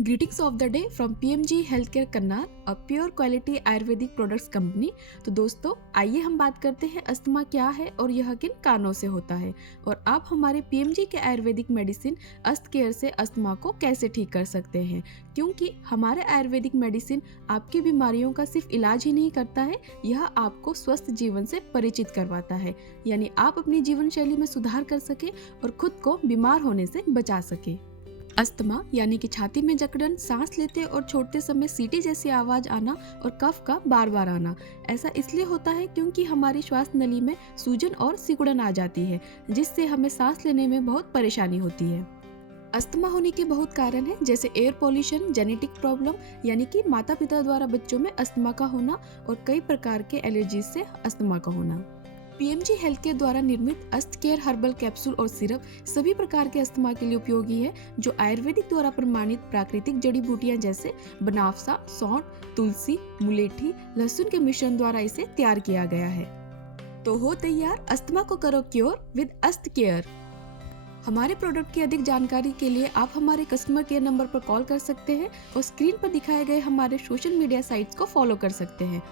Greetings of the day from PMG health care Kannar, a pure quality Ayurvedic products company. तो दोस्तों, आइए हम बात करते हैं अस्थमा क्या है और यह किन कारणों से होता है, और आप हमारे पीएमजी के आयुर्वेदिक मेडिसिन अस्त केयर से अस्थमा को कैसे ठीक कर सकते हैं। क्योंकि हमारे आयुर्वेदिक मेडिसिन आपकी बीमारियों का सिर्फ इलाज ही नहीं करता है, यह आपको स्वस्थ जीवन से परिचित करवाता है, यानी आप अपनी जीवन शैली में सुधार कर सके और खुद को बीमार होने से बचा सके। अस्थमा यानी कि छाती में जकड़न, सांस लेते और छोड़ते समय सीटी जैसी आवाज आना और कफ का बार बार आना। ऐसा इसलिए होता है क्योंकि हमारी श्वास नली में सूजन और सिकुड़न आ जाती है, जिससे हमें सांस लेने में बहुत परेशानी होती है। अस्थमा होने के बहुत कारण हैं, जैसे एयर पॉल्यूशन, जेनेटिक प्रॉब्लम यानी कि माता पिता द्वारा बच्चों में अस्थमा का होना, और कई प्रकार के एलर्जीज से अस्थमा का होना। पीएमजी हेल्थ केयर द्वारा निर्मित अस्त केयर हर्बल कैप्सूल और सिरप सभी प्रकार के अस्थमा के लिए उपयोगी है, जो आयुर्वेदिक द्वारा प्रमाणित प्राकृतिक जड़ी बूटियां जैसे बनावसा, सौंठ, तुलसी, मुलेठी, लहसुन के मिश्रण द्वारा इसे तैयार किया गया है। तो हो तैयार, अस्थमा को करो क्योर विद अस्त केयर। हमारे प्रोडक्ट की अधिक जानकारी के लिए आप हमारे कस्टमर केयर नंबर पर कॉल कर सकते हैं और स्क्रीन पर दिखाए गए हमारे सोशल मीडिया साइट्स को फॉलो कर सकते हैं।